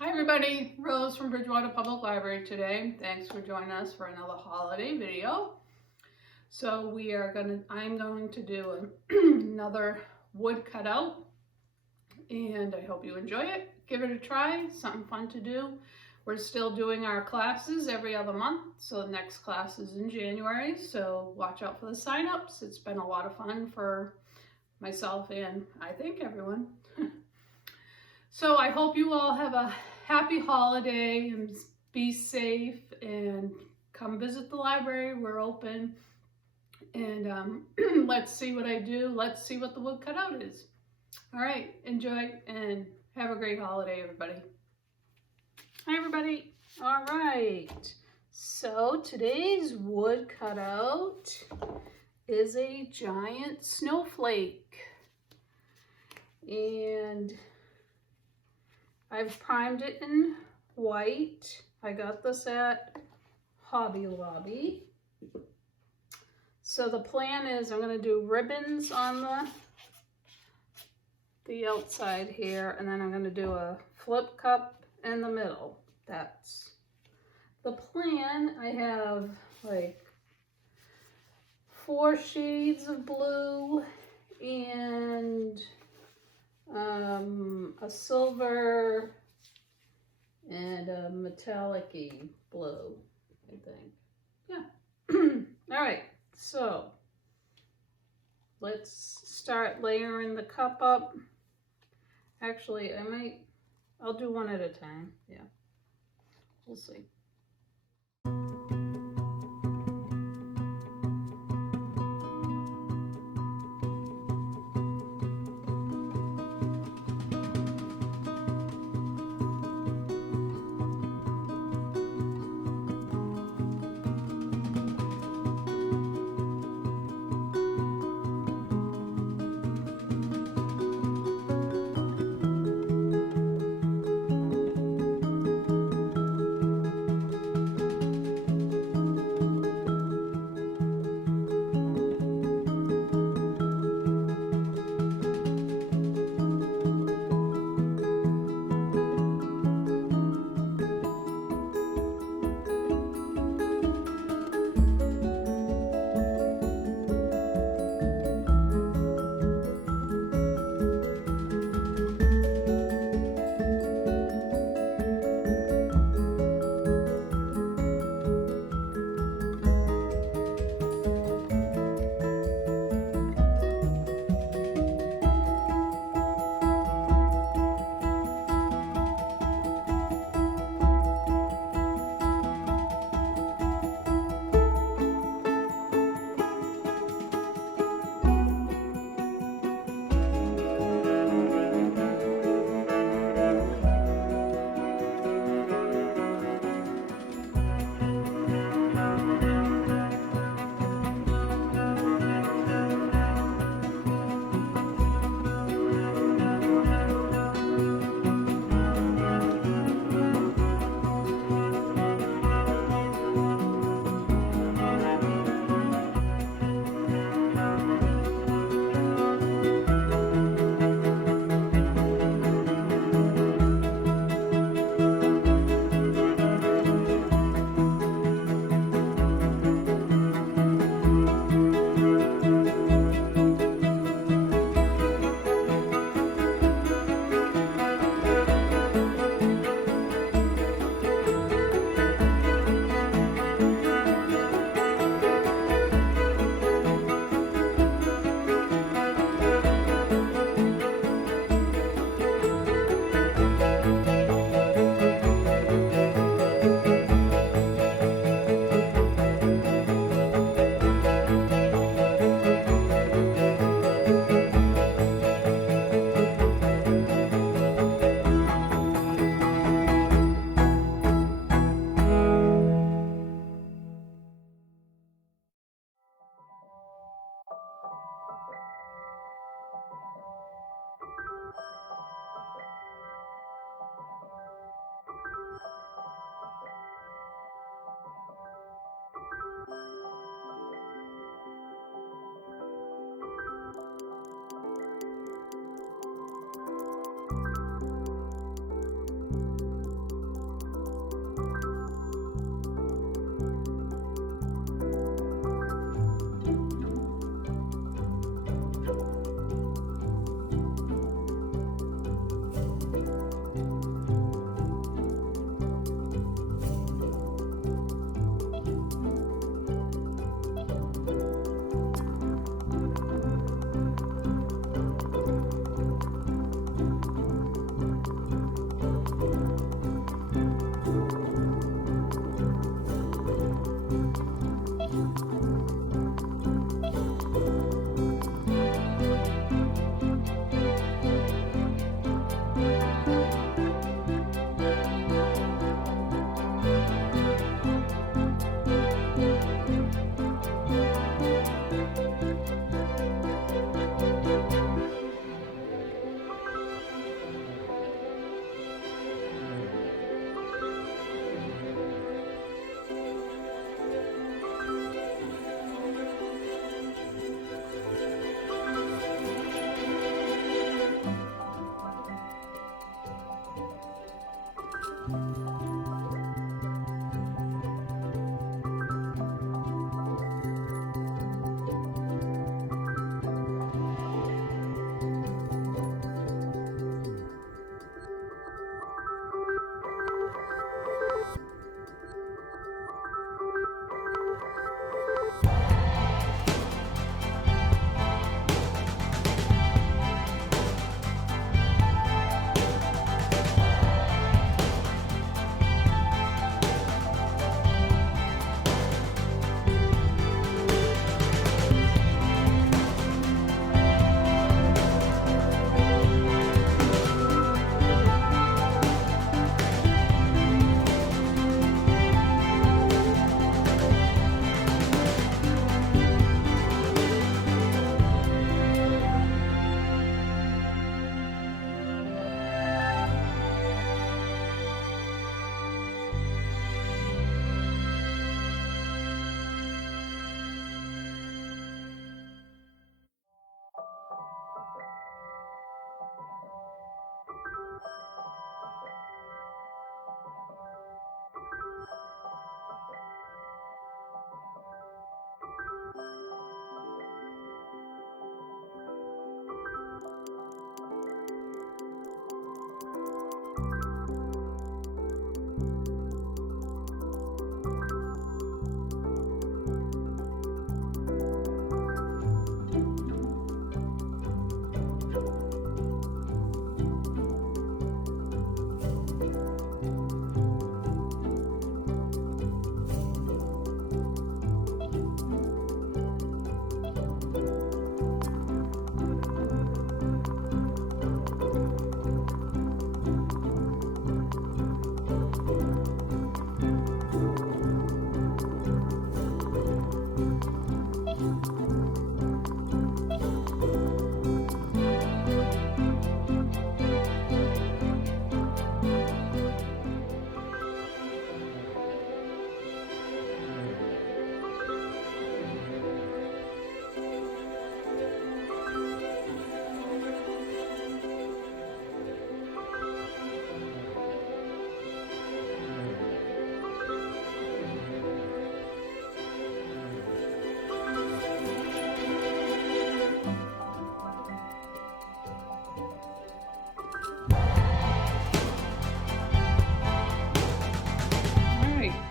Hi everybody, Rose from Bridgewater Public Library today. Thanks for joining us for another holiday video. So I'm going to do another wood cutout, and I hope you enjoy it. Give it a try, something fun to do. We're still doing our classes every other month, so the next class is in January, so watch out for the sign-ups. It's been a lot of fun for myself and I think everyone. So I hope you all have a happy holiday and be safe and come visit the library. We're open, and let's see what I do. Let's see what the wood cutout is. All right, enjoy and have a great holiday, everybody. Hi, everybody. All right, so today's wood cutout is a giant snowflake, and I've primed it in white. I got this at Hobby Lobby. So the plan is I'm going to do ribbons on the outside here, and then I'm going to do a flip cup in the middle. That's the plan. I have like 4 shades of blue and a silver and a metallic-y blue, I think. Yeah. All right, so let's start layering the cup up. Actually, I'll do one at a time. Yeah, we'll see.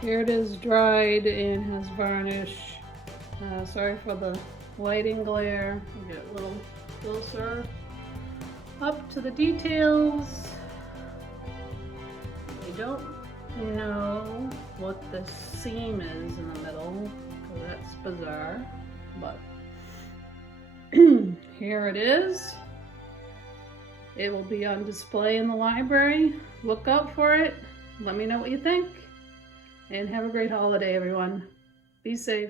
Here it is, dried and has varnish. Sorry for the lighting glare. We'll get a little closer up to the details. I don't know what the seam is in the middle, because that's bizarre, but here it is. It will be on display in the library. Look out for it. Let me know what you think. And have a great holiday, everyone. Be safe.